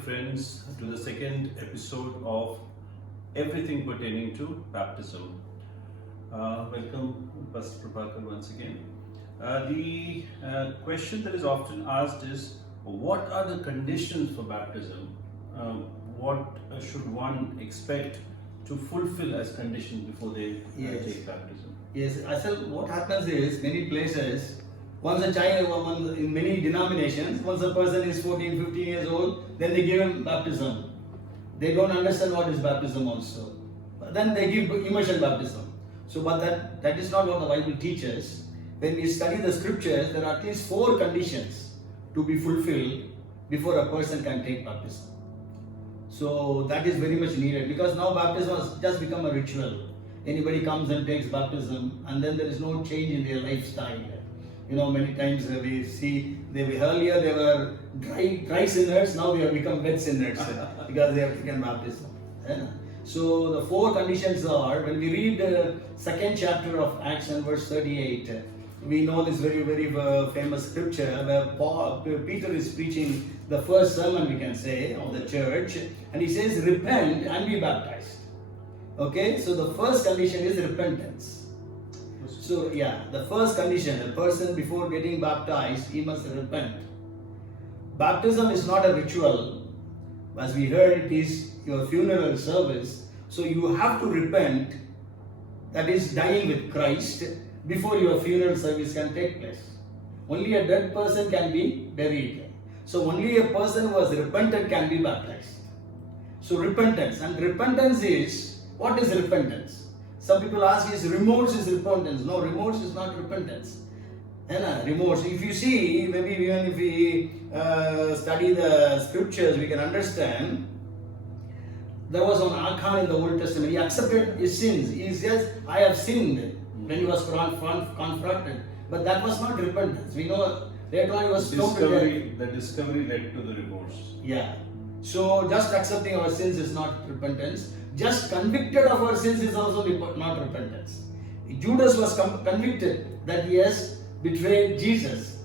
friends, to the second episode of everything pertaining to baptism. Welcome, Pastor Prabhakar, once again. The question that is often asked is, what are the conditions for baptism? What should one expect to fulfill as conditions before they take baptism? Yes, Asal, what happens is many places, once a child, in many denominations, once a person is 14, 15 years old, then they give him baptism. They don't understand what is baptism also. But then they give immersion baptism. So, but that is not what the Bible teaches. When we study the scriptures, there are at least 4 conditions to be fulfilled before a person can take baptism. So that is very much needed, because now baptism has just become a ritual. Anybody comes and takes baptism, and then there is no change in their lifestyle. You know, many times we see earlier they were dry sinners, now they have become wet sinners because they have taken baptism. Yeah. So the 4 conditions are, when we read the 2nd chapter of Acts and verse 38, we know this very, very famous scripture where Peter is preaching the first sermon, we can say, of the church, and he says, repent and be baptized. Okay, so the first condition is repentance. So the first condition, a person before getting baptized, he must repent. Baptism is not a ritual. As we heard, it is your funeral service. So you have to repent, that is dying with Christ, before your funeral service can take place. Only a dead person can be buried. So only a person who has repented can be baptized. So repentance. And repentance is, what is repentance? Some people ask, is remorse is repentance? No, remorse is not repentance. Remorse. If you see, maybe even if we study the scriptures, we can understand. There was an Achan in the Old Testament. He accepted his sins. He says, I have sinned, when he was confronted. But that was not repentance. We know later on he was stoned to death. The discovery led to the remorse. Yeah. So just accepting our sins is not repentance. Just convicted of our sins is also not repentance. Judas was convicted that he has betrayed Jesus.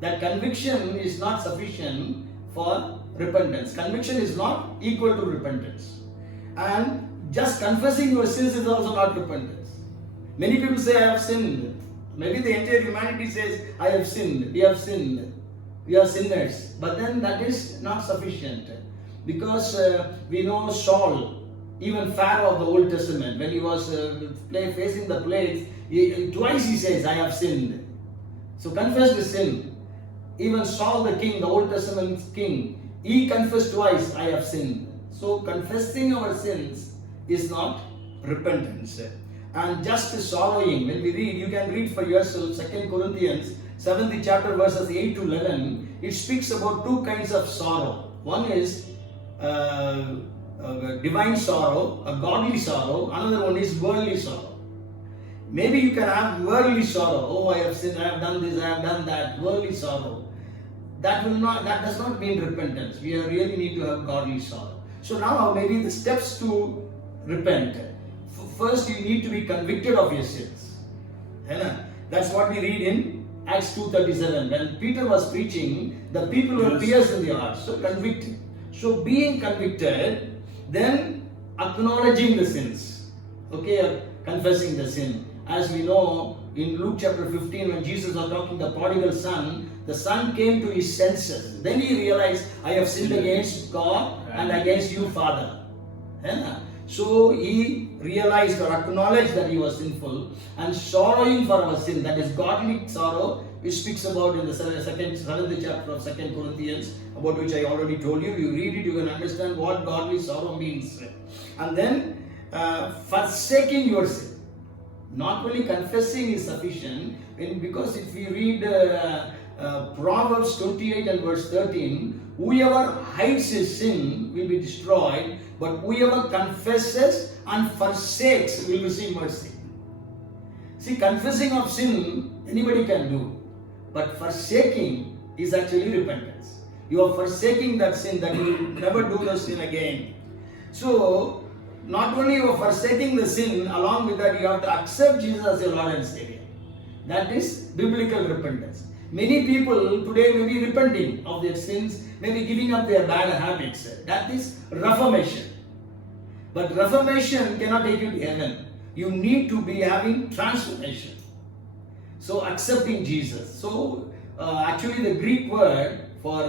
That conviction is not sufficient for repentance. Conviction is not equal to repentance. And just confessing your sins is also not repentance. Many people say, I have sinned. Maybe the entire humanity says, I have sinned. We have sinned. We are sinners. But then that is not sufficient. Because we know Saul, even Pharaoh of the Old Testament, when he was facing the plagues, twice he says, I have sinned. So confess the sin. Even Saul the king, the Old Testament king, he confessed twice, I have sinned. So confessing our sins is not repentance. And just sorrowing, when we read, you can read for yourself 2 Corinthians 7th chapter verses 8 to 11, it speaks about 2 kinds of sorrow. One is divine sorrow, a godly sorrow. Another one is worldly sorrow. Maybe you can have worldly sorrow. Oh, I have sinned, I have done this, I have done that. Worldly sorrow. That does not mean repentance. We really need to have godly sorrow. So now maybe the steps to repent. First, you need to be convicted of your sins. That's what we read in Acts 2:37. When Peter was preaching, the people were pierced in the heart. So convicted. So being convicted, then acknowledging the sins. Okay, confessing the sin. As we know, in Luke chapter 15, when Jesus was talking to the prodigal son, the son came to his senses. Then he realized, I have sinned against God and against you, Father. So he realized or acknowledged that he was sinful and sorrowing for our sin. That is godly sorrow, which speaks about in the 7th chapter of 2 Corinthians, about which I already told you. You read it, you can understand what godly sorrow means. And then forsaking your sin. Not only confessing is sufficient, because if we read Proverbs 28 and verse 13, whoever hides his sin will be destroyed, but whoever confesses and forsakes will receive mercy. See, confessing of sin, anybody can do. But forsaking is actually repentance. You are forsaking that sin, that you will never do the sin again. So, not only you are forsaking the sin, along with that you have to accept Jesus as your Lord and Savior. That is biblical repentance. Many people today may be repenting of their sins, maybe giving up their bad habits. That is reformation. But reformation cannot take you to heaven. You need to be having transformation. So accepting Jesus. So actually the Greek word for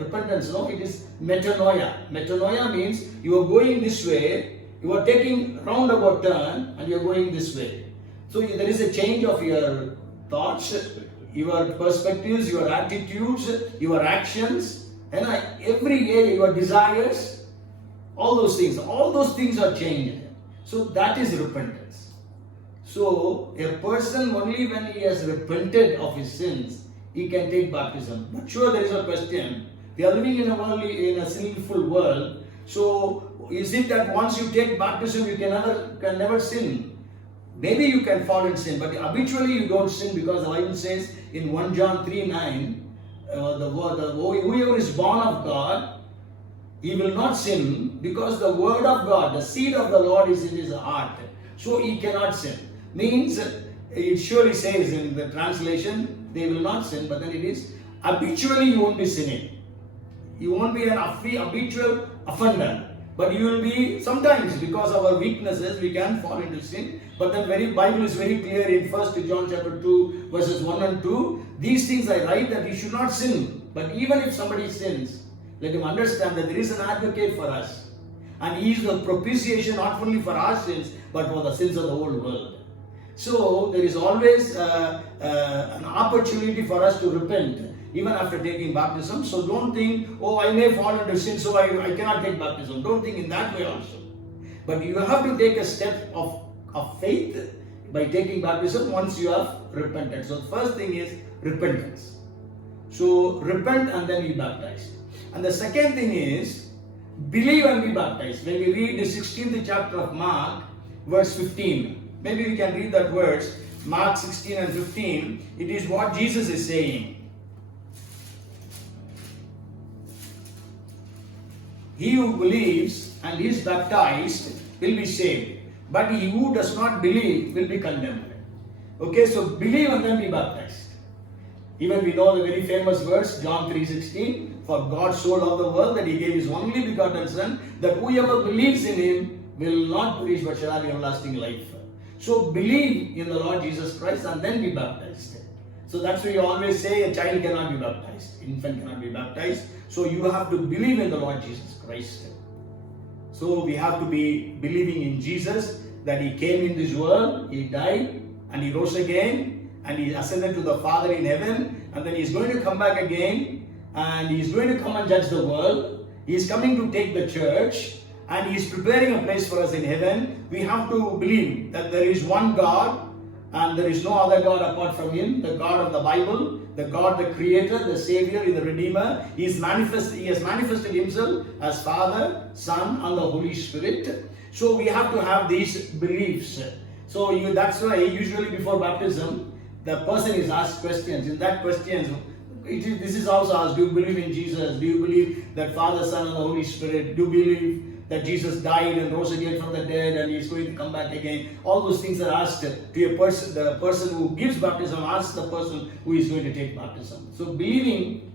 repentance, no, it is metanoia. Metanoia means you are going this way, you are taking roundabout turn and you are going this way. So there is a change of your thoughts, your perspectives, your attitudes, your actions, and every area, your desires, all those things are changed. So that is repentance. So a person only when he has repented of his sins, he can take baptism. But sure, there is a question. We are living in a sinful world. So is it that once you take baptism, you can never sin? Maybe you can fall in sin, but habitually you don't sin, because the Bible says in 1 John 3:9, whoever is born of God, he will not sin, because the word of God, the seed of the Lord is in his heart. So he cannot sin. Means, it surely says in the translation, they will not sin, but then it is, habitually you won't be sinning. You won't be an habitual offender. But you will be, sometimes because of our weaknesses, we can fall into sin. But the Bible is very clear in 1 John chapter 2, verses 1 and 2. These things I write that he should not sin. But even if somebody sins, let him understand that there is an advocate for us. And he is the propitiation not only for our sins, but for the sins of the whole world. So there is always an opportunity for us to repent, even after taking baptism. So don't think, oh, I may fall into sin, so I cannot take baptism. Don't think in that way also. But you have to take a step of faith by taking baptism once you have repented. So the first thing is repentance. So repent and then be baptized. And the second thing is believe and be baptized. When we read the 16th chapter of Mark, verse 15, maybe we can read that verse, Mark 16 and 15. It is what Jesus is saying. He who believes and is baptized will be saved, but he who does not believe will be condemned. Okay, so believe and then be baptized. Even we know the very famous verse, John 3:16, for God so loved the world that he gave his only begotten Son, that whoever believes in him will not perish but shall have everlasting life. So believe in the Lord Jesus Christ and then be baptized. So that's why you always say a child cannot be baptized, infant cannot be baptized. So you have to believe in the Lord Jesus Christ. So we have to be believing in Jesus, that he came in this world, he died and he rose again and he ascended to the Father in heaven, and then he's going to come back again and he's going to come and judge the world. He's coming to take the church and he's preparing a place for us in heaven. We have to believe that there is one God and there is no other God apart from him, the God of the Bible, the God, the Creator, the Savior, the Redeemer. He has manifested himself as Father, Son, and the Holy Spirit. So we have to have these beliefs. So that's why usually before baptism, the person is asked questions. In that questions, this is also asked, do you believe in Jesus? Do you believe that Father, Son, and the Holy Spirit? Do you believe that Jesus died and rose again from the dead and he's going to come back again? All those things are asked to a person. The person who gives baptism asks the person who is going to take baptism. So believing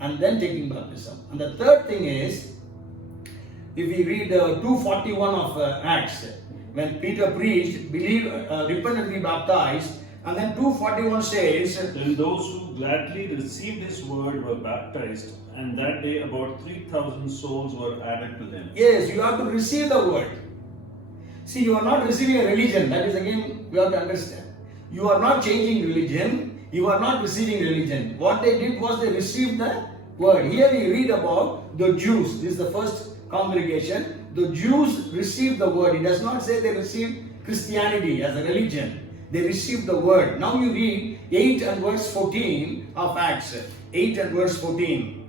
and then taking baptism. And the third thing is, if we read 2:41 of Acts, when Peter preached, believe, repent and be baptized, and then 2:41 says, then those who gladly received his word were baptized, and that day about 3,000 souls were added to them. Yes, you have to receive the word. See, you are not receiving a religion. That is again, you have to understand. You are not changing religion. You are not receiving religion. What they did was they received the word. Here we read about the Jews. This is the first congregation. The Jews received the word. It does not say they received Christianity as a religion. They received the word. Now you read 8 and verse 14 of Acts. 8 and verse 14.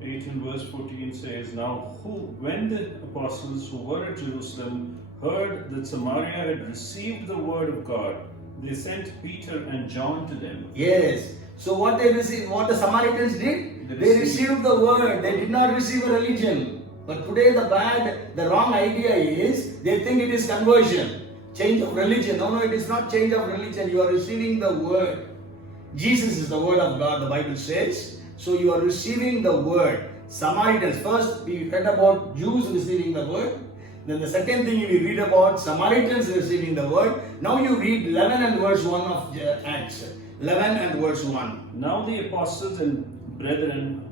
8 and verse 14 says, now when the apostles who were at Jerusalem heard that Samaria had received the word of God, they sent Peter and John to them. Yes. So what they received, what the Samaritans did, they received the word. They did not receive a religion. But today the wrong idea is, they think it is conversion, change of religion. No, it is not change of religion. You are receiving the word. Jesus is the word of God, the Bible says. So you are receiving the word. Samaritans, first we read about Jews receiving the word. Then the second thing we read about Samaritans receiving the word. Now you read 11 and verse 1 of Acts. 11 and verse 1. Now the apostles and brethren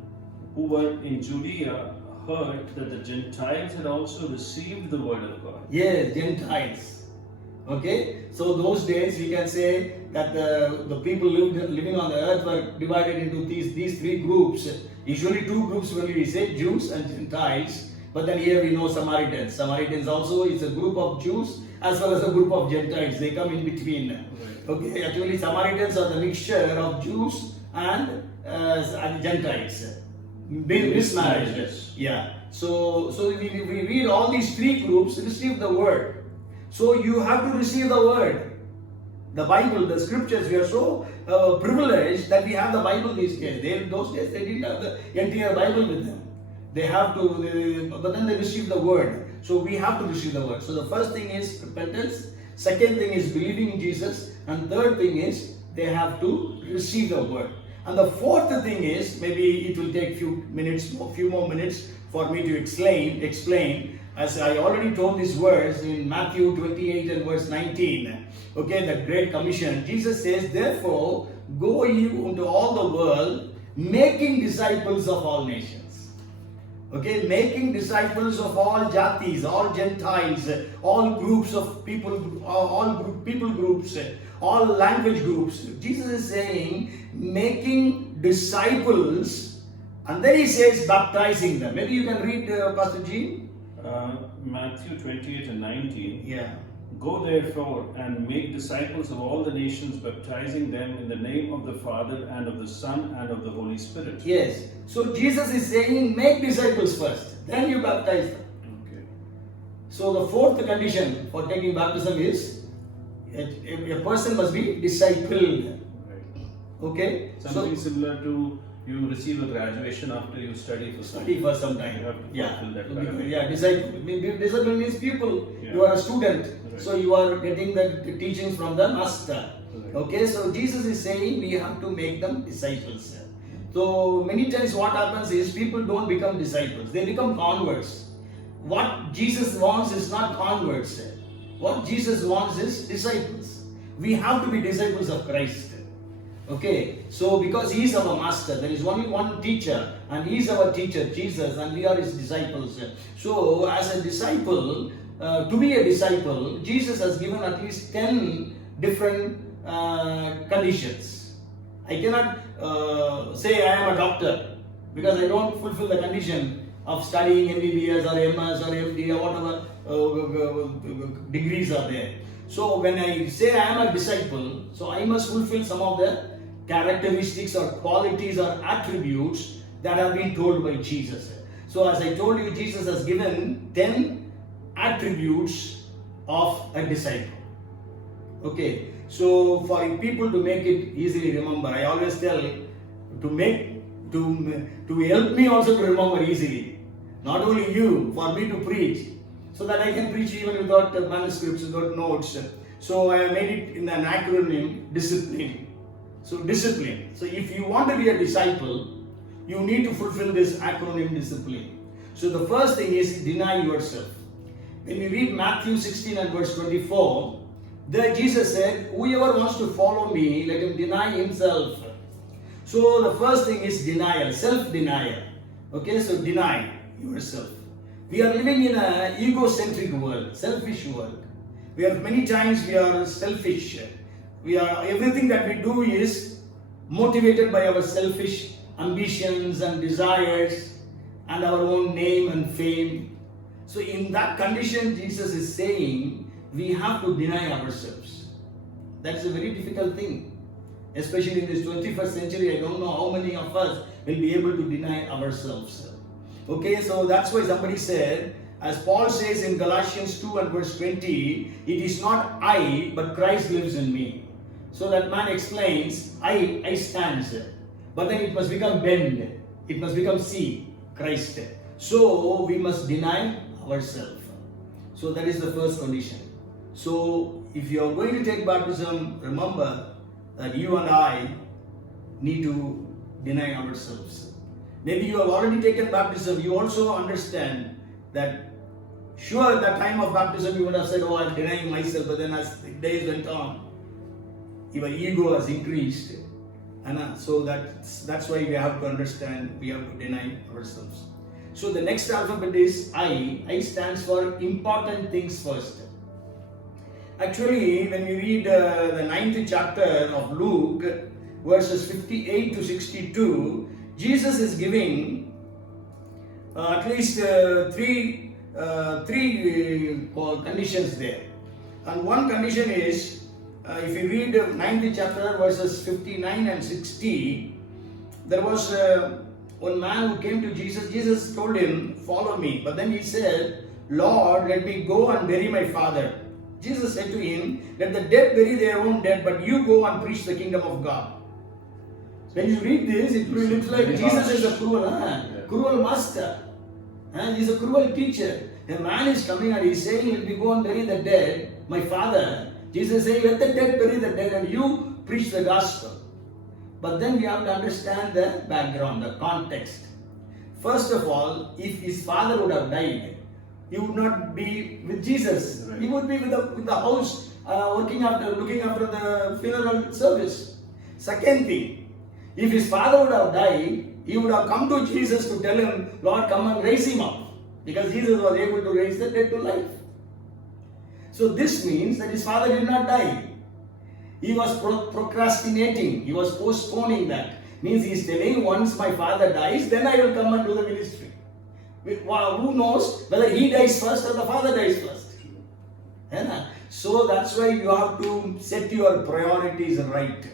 who were in Judea heard that the Gentiles had also received the word of God. Yes, Gentiles. Okay, so those days we can say that the people living on the earth were divided into these three groups. Usually two groups when we say Jews and Gentiles. But then here we know Samaritans. Samaritans also is a group of Jews as well as a group of Gentiles. They come in between. Right. Okay, actually Samaritans are the mixture of Jews and Gentiles. Mismarriages. Yeah. So we read all these three groups receive the word. So you have to receive the word. The Bible, the scriptures, we are so privileged that we have the Bible these days. Those days they didn't have the entire Bible with them. They have to, but then they receive the word. So we have to receive the word. So the first thing is repentance. Second thing is believing in Jesus. And third thing is they have to receive the word. And the fourth thing is, maybe it will take few more minutes for me to explain. As I already told this verse in Matthew 28 and verse 19. Okay, the Great Commission. Jesus says, therefore, go ye into all the world, making disciples of all nations. Okay, making disciples of all jatis, all Gentiles, all groups of people, people groups, all language groups. Jesus is saying, making disciples, and then he says, baptizing them. Maybe you can read, Pastor G. Matthew 28 and 19. Yeah. Go therefore and make disciples of all the nations, baptizing them in the name of the Father and of the Son and of the Holy Spirit. Yes. So Jesus is saying, make disciples first, then you baptize them. Okay. So the fourth condition for taking baptism is a person must be discipled. Right. Okay. Something similar to you receive a graduation after you study for some Study for some time. You have to fulfill that parameter. Yeah, disciple means pupil. Yeah. You are a student. Right. So you are getting the teachings from the master. Right. Okay, so Jesus is saying we have to make them disciples. So many times what happens is people don't become disciples. They become converts. What Jesus wants is not converts. What Jesus wants is disciples. We have to be disciples of Christ. Okay, so because he is our master, there is only one teacher, and he is our teacher, Jesus, and we are his disciples. So, as a disciple, to be a disciple, Jesus has given at least 10 different conditions. I cannot say I am a doctor because I don't fulfill the condition of studying MBBS or MS or MD or whatever degrees are there. So when I say I am a disciple, so I must fulfill some of the characteristics or qualities or attributes that have been told by Jesus. So as I told you, Jesus has given 10 attributes of a disciple. Okay, so for people to make it easily remember, I always tell to help me also to remember easily. Not only you, for me to preach, so that I can preach even without manuscripts, without notes. So I have made it in an acronym, discipline. So discipline. So if you want to be a disciple, you need to fulfill this acronym discipline. So the first thing is deny yourself. When we read Matthew 16 and verse 24, there Jesus said, whoever wants to follow me, let him deny himself. So the first thing is denial, self-denial. Okay, so deny yourself. We are living in an egocentric world, selfish world. Many times we are selfish. Everything that we do is motivated by our selfish ambitions and desires and our own name and fame. So in that condition, Jesus is saying we have to deny ourselves. That's a very difficult thing. Especially in this 21st century, I don't know how many of us will be able to deny ourselves. Okay, so that's why somebody said, as Paul says in Galatians 2 and verse 20, it is not I, but Christ lives in me. So that man explains, I stand, but then it must become bend, it must become see, Christ. So we must deny ourselves. So that is the first condition. So if you are going to take baptism, remember that you and I need to deny ourselves. Maybe you have already taken baptism, you also understand that sure at the time of baptism you would have said, oh, I'm denying myself, but then as the days went on, your ego has increased. And so that's why we have to understand, we have to deny ourselves. So the next alphabet is I. I stands for important things first. Actually, when you read the 9th chapter of Luke, verses 58 to 62, Jesus is giving at least three conditions there. And one condition is, if you read the 9th chapter, verses 59 and 60, there was one man who came to Jesus. Jesus told him, follow me. But then he said, Lord, let me go and bury my father. Jesus said to him, let the dead bury their own dead, but you go and preach the kingdom of God. When you read this, it looks like Jesus is a cruel master. He's a cruel teacher. A man is coming and he's saying, let me go and bury the dead, my father. Jesus is saying, let the dead bury the dead and you preach the gospel. But then we have to understand the background, the context. First of all, if his father would have died, he would not be with Jesus. Right. He would be with the house, looking after the funeral service. Second thing, if his father would have died, he would have come to Jesus to tell him, Lord, come and raise him up. Because Jesus was able to raise the dead to life. So this means that his father did not die. He was procrastinating. He was postponing that. Means he is telling, once my father dies, then I will come and do the ministry. Who knows whether he dies first or the father dies first. So that's why you have to set your priorities right.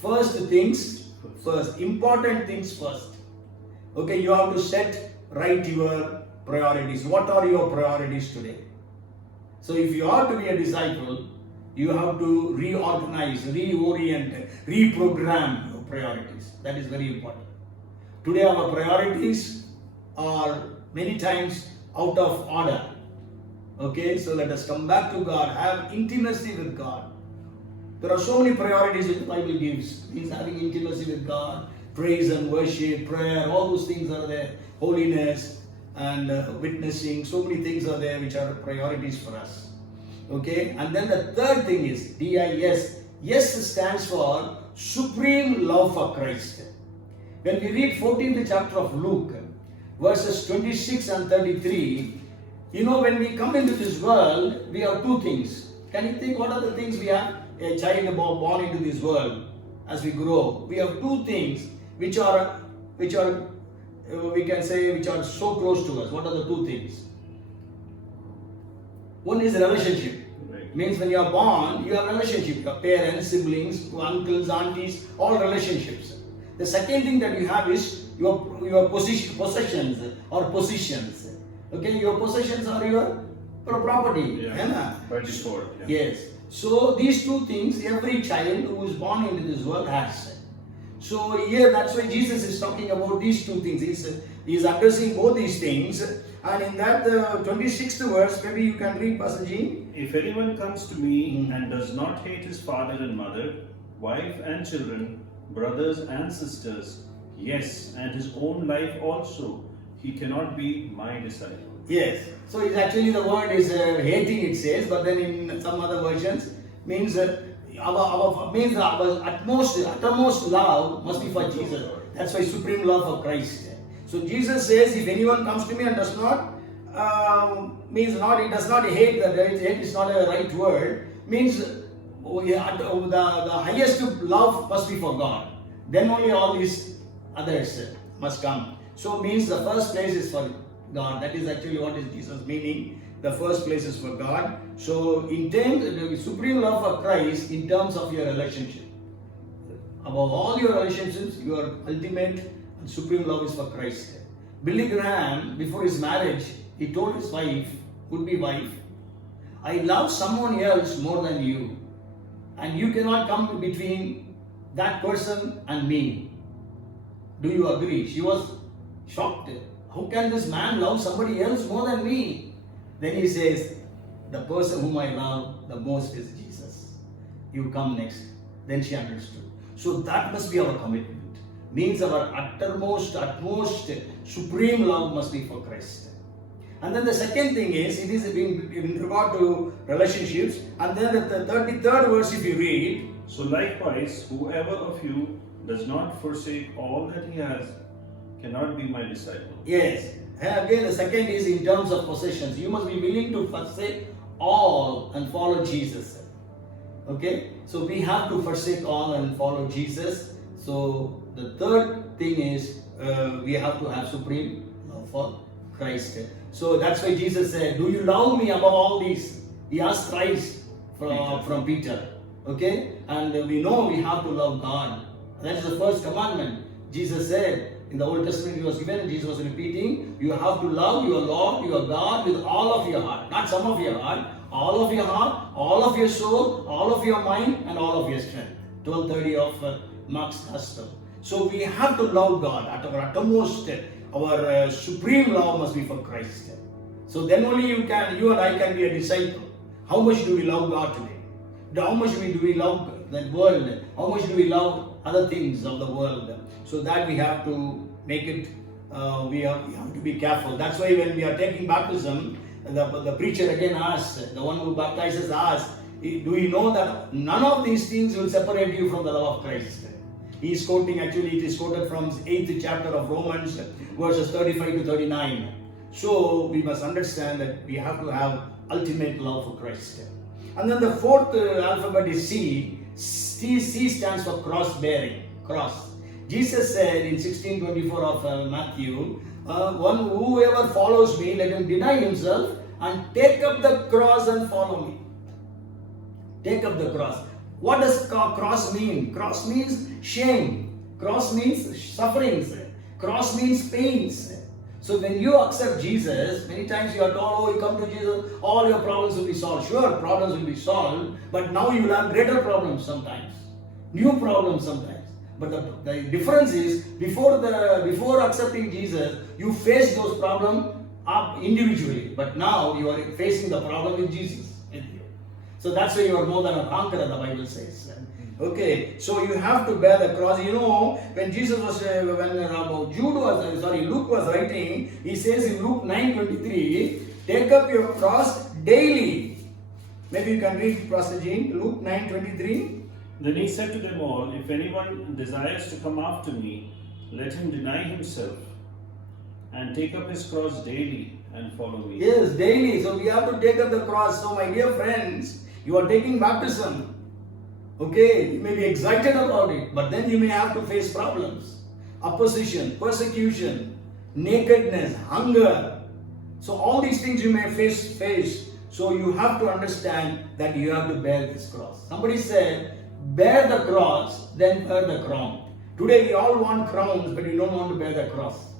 First things first. Important things first. Okay, you have to set right your priorities. What are your priorities today? So if you are to be a disciple, you have to reorganize, reorient, reprogram your priorities. That is very important. Today our priorities are many times out of order. Okay, so let us come back to God, have intimacy with God. There are so many priorities that the Bible gives. Means having intimacy with God, praise and worship, prayer, all those things are there. Holiness and witnessing, so many things are there which are priorities for us. Okay, and then the third thing is DIS. Yes stands for supreme love for Christ. When we read 14th chapter of Luke, verses 26 and 33, when we come into this world, we have two things. Can you think what are the things we have? A child born into this world, as we grow, we have two things which are we can say which are so close to us. What are the two things? One is relationship. Right. Means when you are born, you have relationship. Your parents, siblings, uncles, aunties, all relationships. The second thing that you have is your possessions or positions. Okay, your possessions are your property. Yeah. By default. Yeah. Yes. So these two things every child who is born into this world has. So here that's why Jesus is talking about these two things. He is addressing both these things. And in that the 26th verse, maybe you can read, Pastor G. If anyone comes to me and does not hate his father and mother, wife and children, brothers and sisters, yes, and his own life also, he cannot be my disciple. Yes. So it's actually the word is hating, it says, but then in some other versions means our uttermost love must be for Jesus. That's why supreme love for Christ. So Jesus says, if anyone comes to me and does not, it does not hate, hate is not a right word, means the highest love must be for God. Then only all these others must come. So means the first place is for God. That is actually what is Jesus meaning. The first place is for God. So in terms of the supreme love for Christ, in terms of your relationship, above all your relationships, your ultimate and supreme love is for Christ. Billy Graham, before his marriage, he told his wife, would-be wife, I love someone else more than you, and you cannot come between that person and me. Do you agree? She was shocked. How can this man love somebody else more than me? Then he says, the person whom I love the most is Jesus. You come next. Then she understood. So that must be our commitment. Means our utmost, supreme love must be for Christ. And then the second thing is, it is in regard to relationships. And then the 33rd verse, if you read, So likewise, whoever of you does not forsake all that he has cannot be my disciple. yes. And again, the second is in terms of possessions. You must be willing to forsake all and follow Jesus. Okay? So we have to forsake all and follow Jesus. So the third thing is we have to have supreme love for Christ. So that's why Jesus said, do you love me above all these? He asked Christ from Peter. Okay? And we know we have to love God. That is the first commandment. Jesus said, in the Old Testament, it was given, Jesus was repeating, you have to love your Lord, your God with all of your heart. Not some of your heart, all of your heart, all of your soul, all of your mind, and all of your strength. 12:30 of Mark's Gospel. So we have to love God at our utmost. Our supreme love must be for Christ. So then only you and I can be a disciple. How much do we love God today? How much do we love the world? How much do we love other things of the world? So that we have to make it, we have to be careful. That's why when we are taking baptism, the preacher again asks, the one who baptizes asks, do you know that none of these things will separate you from the love of Christ? He is quoting, actually it is quoted from 8th chapter of Romans, verses 35 to 39. So we must understand that we have to have ultimate love for Christ. And then the fourth alphabet is C. C stands for cross-bearing, cross. Jesus said in 16:24 of Matthew, whoever follows me, let him deny himself and take up the cross and follow me. Take up the cross. What does cross mean? Cross means shame. Cross means sufferings. Cross means pains. So when you accept Jesus, many times you are told, oh, you come to Jesus, all your problems will be solved. Sure, problems will be solved, but now you will have greater problems sometimes. New problems sometimes. But the difference is, before accepting Jesus, you face those problems up individually. But now you are facing the problem with Jesus. So that's why you are more than a conqueror, the Bible says. Okay, so you have to bear the cross. You know, when Jesus was, Luke was writing, he says in Luke 9:23, take up your cross daily. Maybe you can read, Pastor Jean, Luke 9:23. Then he said to them all, if anyone desires to come after me, let him deny himself and take up his cross daily and follow me. Yes, daily. So we have to take up the cross. So my dear friends, you are taking baptism. Okay, you may be excited about it, but then you may have to face problems, opposition, persecution, nakedness, hunger. So all these things you may face. So you have to understand that you have to bear this cross. Somebody said, bear the cross, then bear the crown. Today we all want crowns, but we don't want to bear the cross.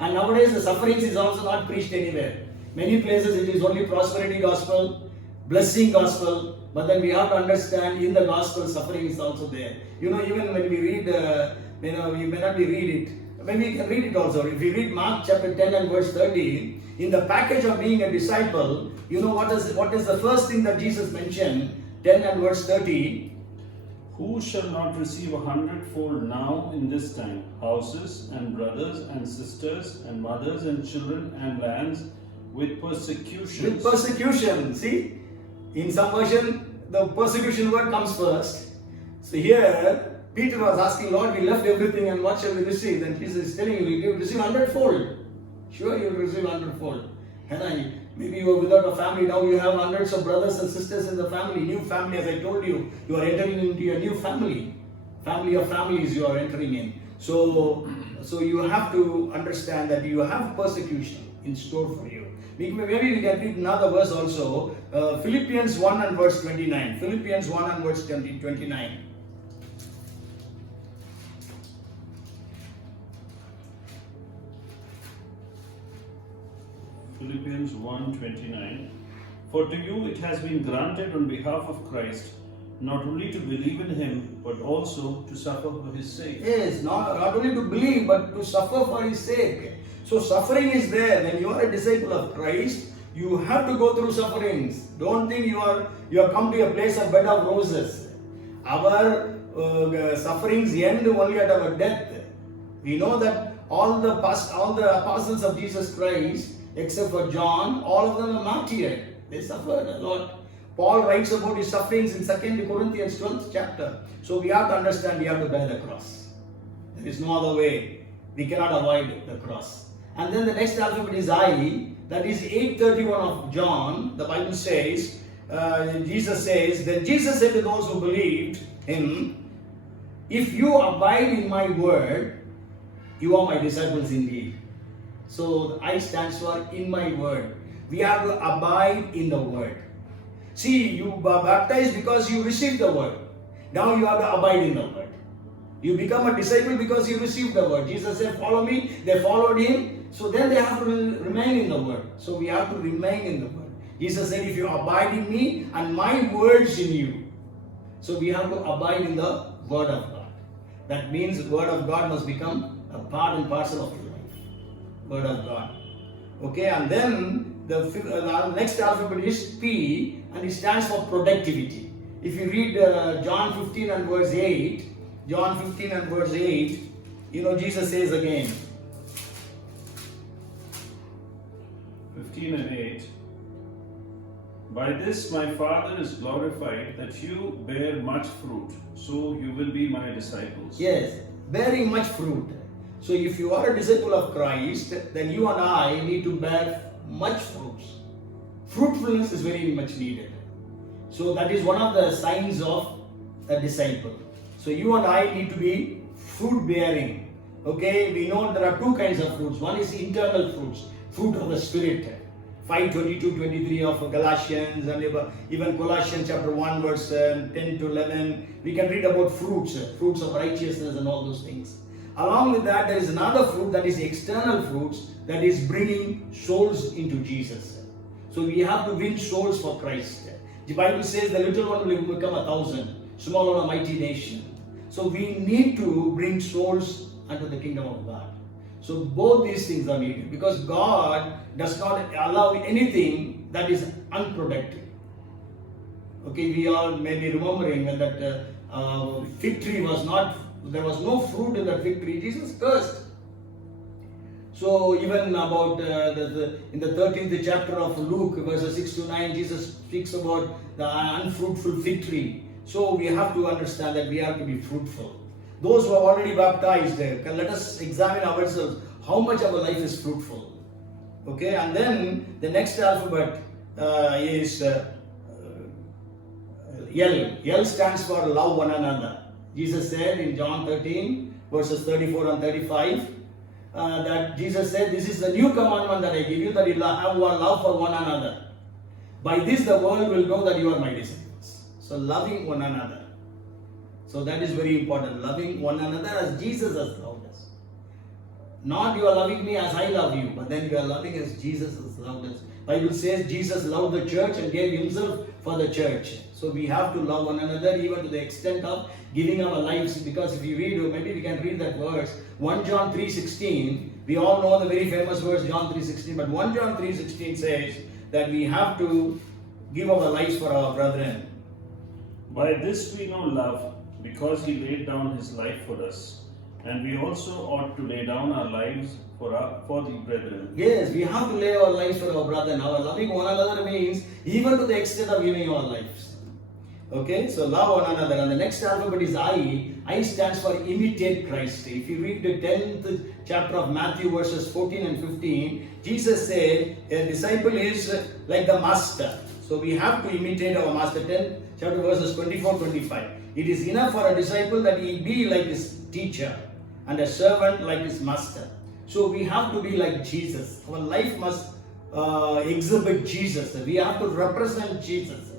And nowadays the sufferings is also not preached anywhere. Many places it is only prosperity gospel, blessing gospel. But then we have to understand in the gospel suffering is also there. You know, even when we read, we may not be read it. Maybe we can read it also. If you read Mark chapter 10 and verse 30, in the package of being a disciple, you know what is the first thing that Jesus mentioned? 10 and verse 30. Who shall not receive 100-fold now in this time, houses and brothers and sisters and mothers and children and lands with persecutions? With persecution, see? In some version, the persecution word comes first. So here, Peter was asking, Lord, we left everything and what shall we receive? Then Jesus is telling you, you will receive 100-fold. Sure, you will receive 100-fold. And maybe you are without a family, now you have hundreds of brothers and sisters in the family, new family, as I told you, you are entering into a new family. Family of families you are entering in. So you have to understand that you have persecution in store for you. Maybe we can read another verse also. Philippians 1 and verse 29. Philippians 1 and verse 29. Philippians 1:29. For to you it has been granted on behalf of Christ not only to believe in him, but also to suffer for his sake. Yes, not only to believe, but to suffer for his sake. So suffering is there. When you are a disciple of Christ, you have to go through sufferings. Don't think you have come to a place of bed of roses. Our sufferings end only at our death. We know that all the apostles of Jesus Christ, except for John, all of them are martyred. They suffered a lot. Paul writes about his sufferings in 2 Corinthians 12th chapter. So we have to understand we have to bear the cross. There is no other way. We cannot avoid the cross. And then the next alphabet is I. That is 8:31 of John. The Bible says, Jesus says, then Jesus said to those who believed him, if you abide in my word, you are my disciples indeed. So I stands for in my word. We have to abide in the word. See, you are baptized because you received the word. Now you have to abide in the word. You become a disciple because you received the word. Jesus said, follow me. They followed him. So then they have to remain in the word. So we have to remain in the word. Jesus said, if you abide in me and my words in you. So we have to abide in the word of God. That means the word of God must become a part and parcel of your life. Word of God. Okay, and then the next alphabet is P, and it stands for productivity. If you read John 15 and verse 8, John 15 and verse 8, Jesus says again, 15 and 8. By this my Father is glorified, that you bear much fruit, so you will be my disciples. Yes, bearing much fruit. So if you are a disciple of Christ, then you and I need to bear much fruits. Fruitfulness is very much needed. So that is one of the signs of a disciple. So you and I need to be fruit bearing. Okay, we know there are two kinds of fruits. One is internal fruits, fruit of the Spirit. 5:22-23 of Galatians, and even Colossians chapter 1 verse 10 to 11. We can read about fruits of righteousness and all those things. Along with that, there is another fruit that is the external fruits that is bringing souls into Jesus. So we have to win souls for Christ. The Bible says the little one will become 1,000, small one a mighty nation. So we need to bring souls unto the kingdom of God. So both these things are needed because God does not allow anything that is unproductive. Okay, we all may be remembering when that fig tree there was no fruit in that fig tree. Jesus cursed. So even about in the 13th chapter of Luke, verses 6 to 9, Jesus speaks about the unfruitful fig tree. So we have to understand that we have to be fruitful. Those who are already baptized, let us examine ourselves how much our life is fruitful. Okay, and then the next alphabet is L. L stands for love one another. Jesus said in John 13, verses 34 and 35, that Jesus said, this is the new commandment that I give you, that you have one love for one another. By this the world will know that you are my disciples. So loving one another. So that is very important. Loving one another as Jesus has loved us. Not you are loving me as I love you, but then you are loving as Jesus has loved us. Bible says Jesus loved the church and gave himself for the church. So we have to love one another even to the extent of giving our lives. Because if you read, or maybe we can read that verse, 1 John 3:16. We all know the very famous verse, John 3:16. But 1 John 3:16 says that we have to give our lives for our brethren. By this we know love, because he laid down his life for us, and we also ought to lay down our lives for the brethren. Yes, we have to lay our lives for our brethren. Our loving one another means even to the extent of giving our lives. Okay, so love one another. And the next alphabet is I. I stands for imitate Christ. If you read the 10th chapter of Matthew verses 14 and 15, Jesus said a disciple is like the master. So we have to imitate our master. 10th chapter verses 24-25. It is enough for a disciple that he be like his teacher and a servant like his master. So we have to be like Jesus. Our life must exhibit Jesus. We have to represent Jesus.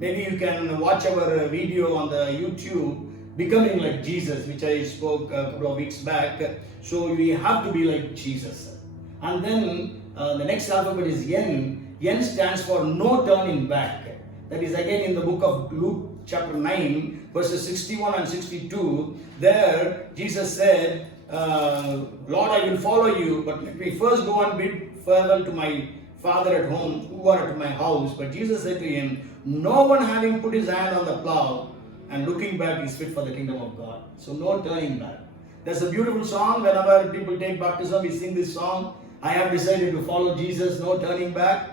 Maybe you can watch our video on the YouTube, Becoming Like Jesus, which I spoke a couple of weeks back. So we have to be like Jesus. And then the next alphabet is N. N stands for no turning back. That is again in the book of Luke chapter 9 verses 61 and 62. There Jesus said, Lord, I will follow you, but let me first go and bid farewell to my Father at home who are at my house. But Jesus said to him, no one having put his hand on the plow and looking back is fit for the kingdom of God. So no turning back. There's a beautiful song. Whenever people take baptism, we sing this song. I have decided to follow Jesus, no turning back.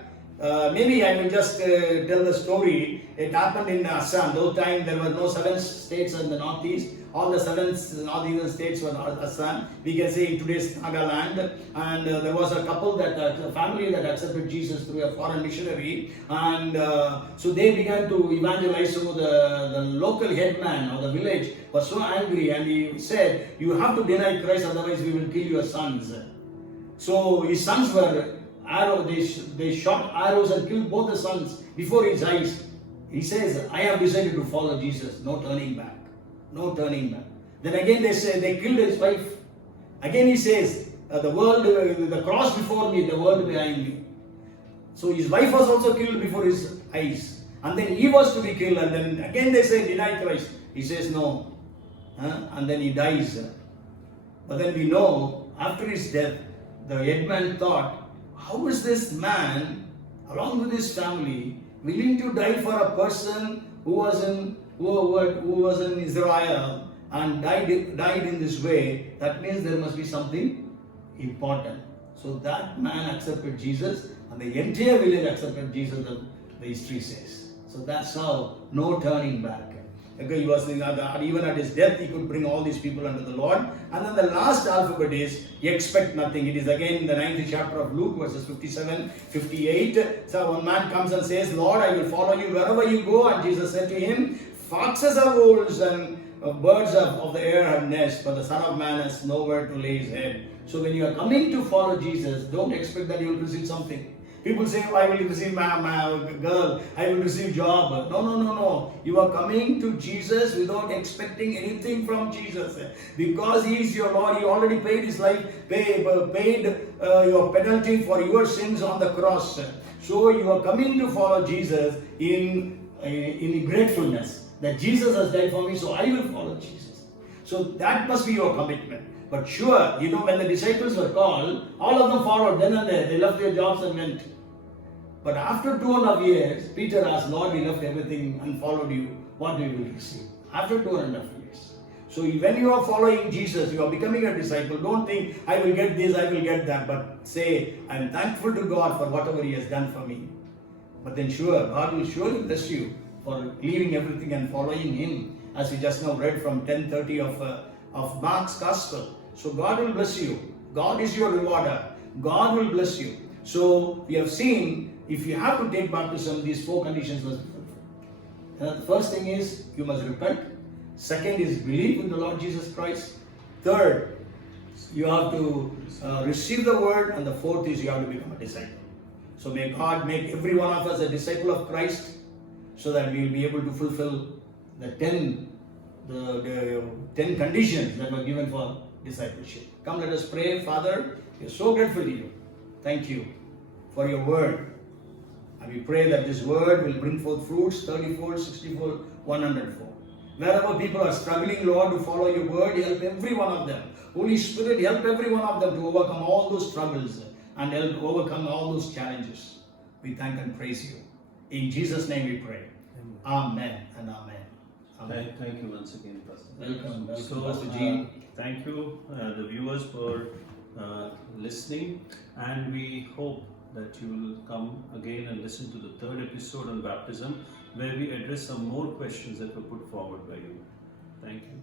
Maybe I will just tell the story. It happened in Assam. Those time there were no 7 states in the northeast. All the 7 northeastern states were Assam. We can say in today's Nagaland. And there was a couple a family that accepted Jesus through a foreign missionary. And so they began to evangelize. So the local headman of the village was so angry, and he said, "You have to deny Christ, otherwise we will kill your sons." So his sons were they shot arrows and killed both the sons before his eyes. He says, "I have decided to follow Jesus, no turning back. No turning back." Then again they say they killed his wife. Again he says, the cross before me, the world behind me. So his wife was also killed before his eyes. And then he was to be killed, and then again they say, "Deny Christ." He says no. And then he dies. But then we know, after his death, the headman thought, how is this man, along with his family, willing to die for a person who was in Israel and died in this way? That means there must be something important. So that man accepted Jesus, and the entire village accepted Jesus, the history says. So that's how, no turning back. Okay, he was even at his death, he could bring all these people unto the Lord. And then the last alphabet is expect nothing. It is again in the 9th chapter of Luke, verses 57, 58. So one man comes and says, "Lord, I will follow you wherever you go." And Jesus said to him, "Foxes have holes and birds of the air have nests, but the Son of Man has nowhere to lay his head." So when you are coming to follow Jesus, don't expect that you will receive something. People say, "Oh, I will receive my girl, I will receive job." No. You are coming to Jesus without expecting anything from Jesus. Because He is your Lord, He already paid His life, paid your penalty for your sins on the cross. So you are coming to follow Jesus in gratefulness that Jesus has died for me, so I will follow Jesus. So that must be your commitment. But sure, when the disciples were called, all of them followed then and there. They left their jobs and went. But after 2.5 years, Peter asked, "Lord, we left everything and followed you. What we will receive?" After 2.5 years. So when you are following Jesus, you are becoming a disciple. Don't think, "I will get this, I will get that." But say, "I am thankful to God for whatever He has done for me." But then sure, God will surely bless you for leaving everything and following Him. As we just now read from 10:30 of Mark's Gospel. So God will bless you. God is your rewarder. God will bless you. So we have seen, if you have to take baptism, these 4 conditions must be fulfilled. The first thing is, you must repent. Second is, believe in the Lord Jesus Christ. Third, you have to receive the word. And the fourth is, you have to become a disciple. So may God make every one of us a disciple of Christ, so that we will be able to fulfill the 10 conditions that were given for discipleship. Come, let us pray. Father, we are so grateful to you. Thank you for your word. And we pray that this word will bring forth fruits 30-fold, 60-fold, 100-fold. Wherever people are struggling, Lord, to follow your word, help every one of them. Holy Spirit, help every one of them to overcome all those struggles and help overcome all those challenges. We thank and praise you. In Jesus' name we pray. Amen and amen. Amen. Thank you once again, Pastor. Welcome, So, Pastor G. Thank you, the viewers, for listening, and we hope that you will come again and listen to the 3rd episode on baptism, where we address some more questions that were put forward by you. Thank you.